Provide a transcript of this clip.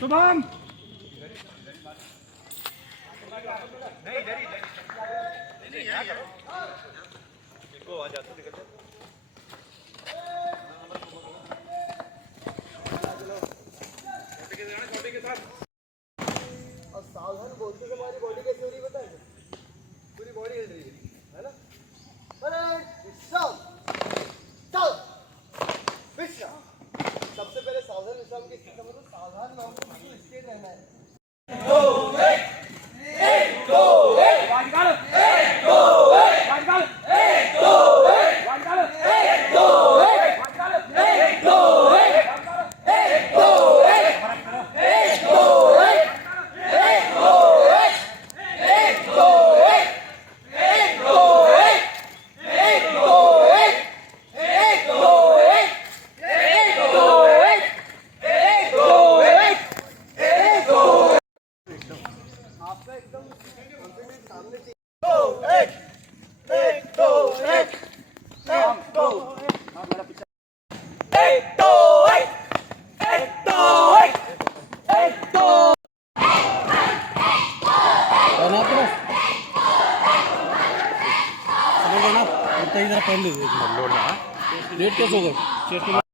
शुभम और सावधान बोलते हमारी बॉडी कैसे हो रही पता है? पूरी बॉडी हिल रही है ना? अरे विश्राम, चल विश्राम। सबसे पहले सावधान विश्राम की स्थिति मतलब सावधान नाम को बिल्कुल स्थिर रहना है। पहले डेट कैसे होगा?